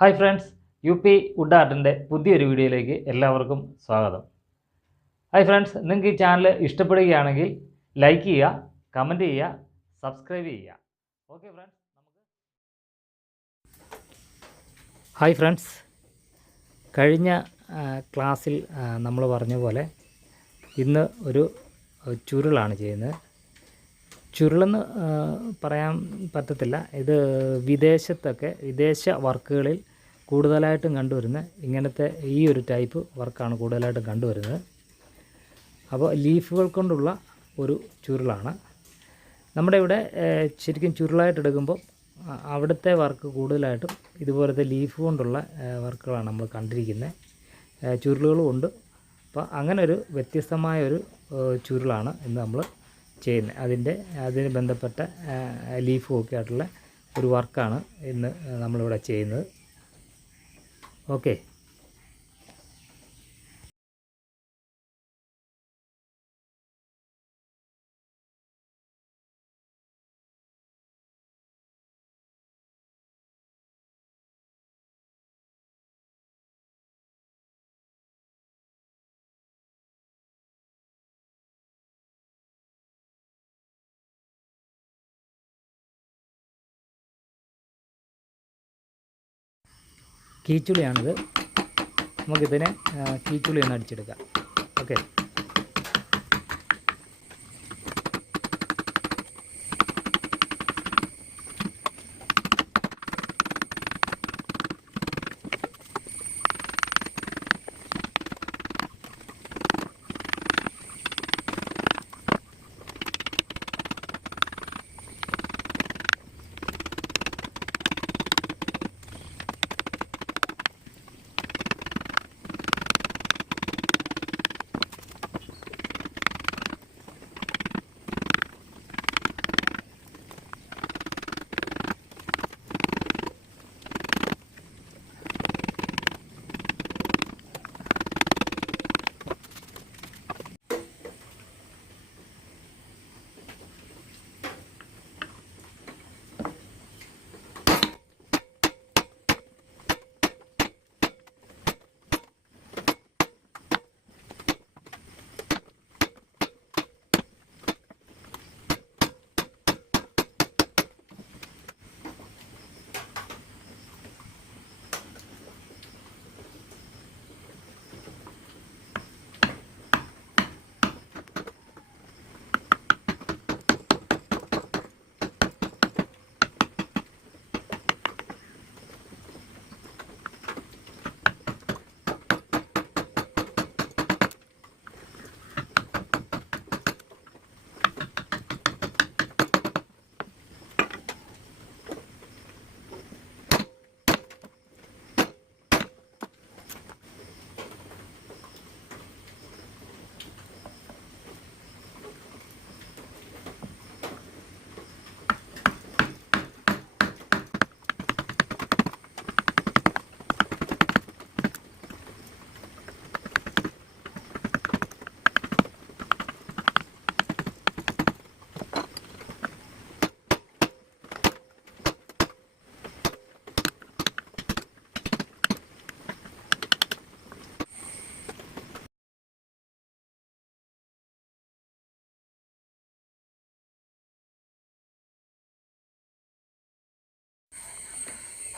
Hi friends, UP would ആർട്ടിൻ്റെ പുതിയൊരു വീഡിയോയിലേക്ക് എല്ലാവർക്കും സ്വാഗതം. ഹായ് ഫ്രണ്ട്സ്, നിങ്ങൾക്ക് ഈ ചാനൽ ഇഷ്ടപ്പെടുകയാണെങ്കിൽ ലൈക്ക് ചെയ്യുക, കമൻറ്റ് ചെയ്യുക, സബ്സ്ക്രൈബ് ചെയ്യുക. ഓക്കെ ഫ്രണ്ട്സ്, ഹായ് ഫ്രണ്ട്സ്, കഴിഞ്ഞ ക്ലാസ്സിൽ നമ്മൾ പറഞ്ഞ പോലെ ഇന്ന് ഒരു ചുരുളാണ് ചെയ്യുന്നത്. ചുരുളെന്ന് പറയാൻ പറ്റത്തില്ല. ഇത് വിദേശ വർക്കുകളിൽ കൂടുതലായിട്ടും കണ്ടുവരുന്ന ഇങ്ങനത്തെ ഈ ഒരു ടൈപ്പ് വർക്കാണ് കൂടുതലായിട്ടും കണ്ടുവരുന്നത്. അപ്പോൾ ലീഫുകൾ കൊണ്ടുള്ള ഒരു ചുരുളാണ്. നമ്മുടെ ഇവിടെ ശരിക്കും ചുരുളായിട്ട് എടുക്കുമ്പോൾ അവിടുത്തെ വർക്ക് കൂടുതലായിട്ടും ഇതുപോലത്തെ ലീഫ് കൊണ്ടുള്ള വർക്കുകളാണ് നമ്മൾ കണ്ടിരിക്കുന്നത്. ചുരുളുകളും ഉണ്ട്. അപ്പോൾ അങ്ങനെ ഒരു വ്യത്യസ്തമായൊരു ചുരുളാണ് ഇന്ന് നമ്മൾ ചെയ്യുന്നത്. അതിന് ബന്ധപ്പെട്ട ലീഫും ഒക്കെ ആയിട്ടുള്ള ഒരു വർക്കാണ് ഇന്ന് നമ്മളിവിടെ ചെയ്യുന്നത്. ഓക്കെ, കീച്ചുളിയാണിത്. നമുക്കിതിനെ കീച്ചുളി ഒന്ന് അടിച്ചെടുക്കാം. ഓക്കെ,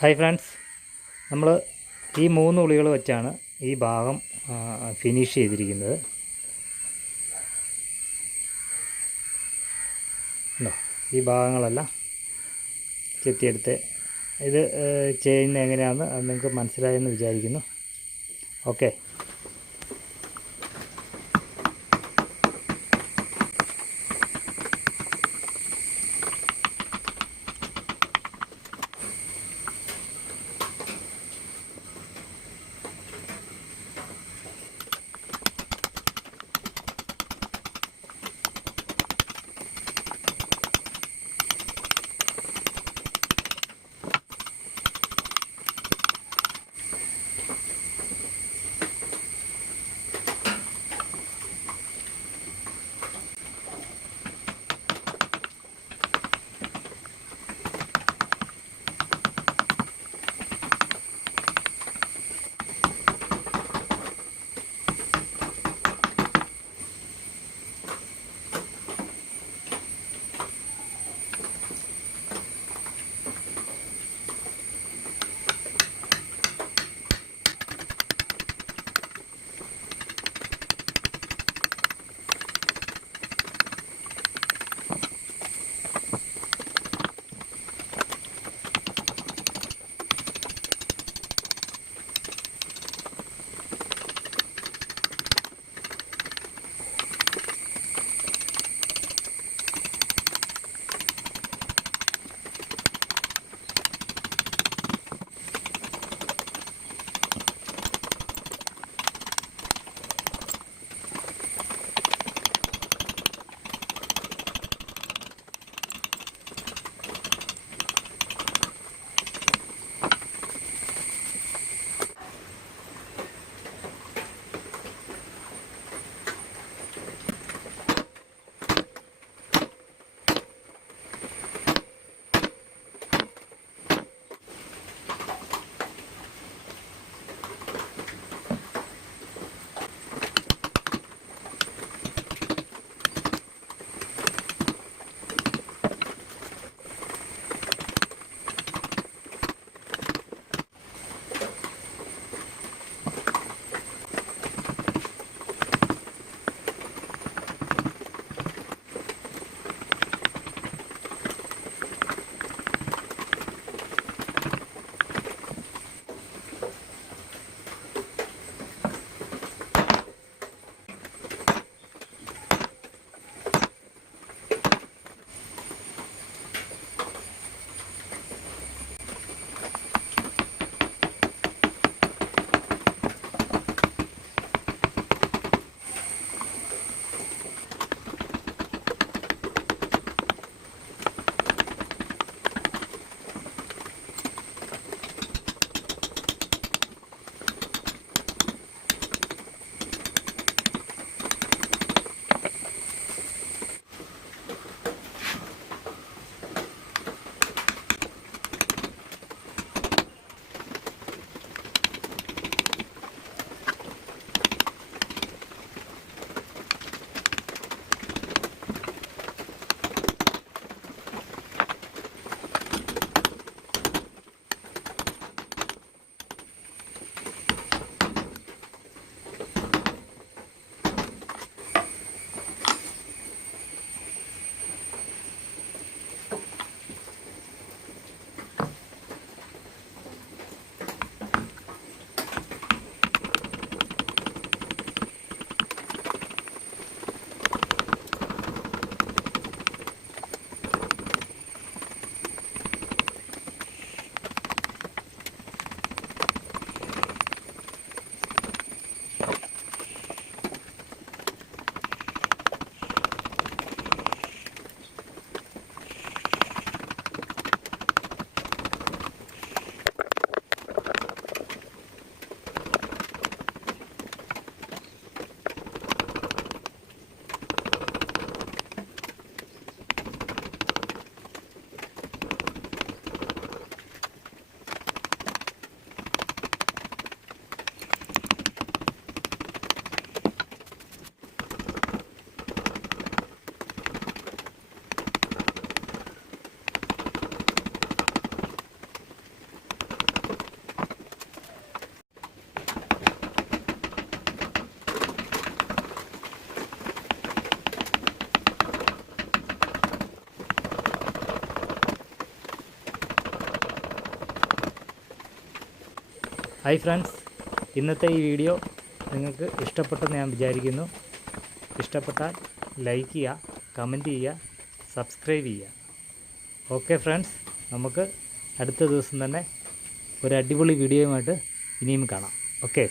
ഹായ് ഫ്രണ്ട്സ്, നമ്മൾ ഈ 3 ഉളികൾ വെച്ചാണ് ഈ ഭാഗം ഫിനിഷ് ചെയ്തിരിക്കുന്നത്. ഉണ്ടോ, ഈ ഭാഗങ്ങളെല്ലാം ചെത്തിയെടുത്ത് ഇത് ചെയ്യുന്നത് എങ്ങനെയാണെന്ന് നിങ്ങൾക്ക് മനസ്സിലായെന്ന് വിചാരിക്കുന്നു. ഓക്കെ, ഹായ് ഫ്രണ്ട്സ്, ഇന്നത്തെ ഈ വീഡിയോ നിങ്ങൾക്ക് ഇഷ്ടപ്പെട്ടെന്ന് ഞാൻ വിചാരിക്കുന്നു. ഇഷ്ടപ്പെട്ടാൽ ലൈക്ക് ചെയ്യുക, കമൻറ്റ് ചെയ്യുക, സബ്സ്ക്രൈബ് ചെയ്യുക. ഓക്കെ ഫ്രണ്ട്സ്, നമുക്ക് അടുത്ത ദിവസം തന്നെ ഒരു അടിപൊളി വീഡിയോയുമായിട്ട് ഇനിയും കാണാം. ഓക്കെ.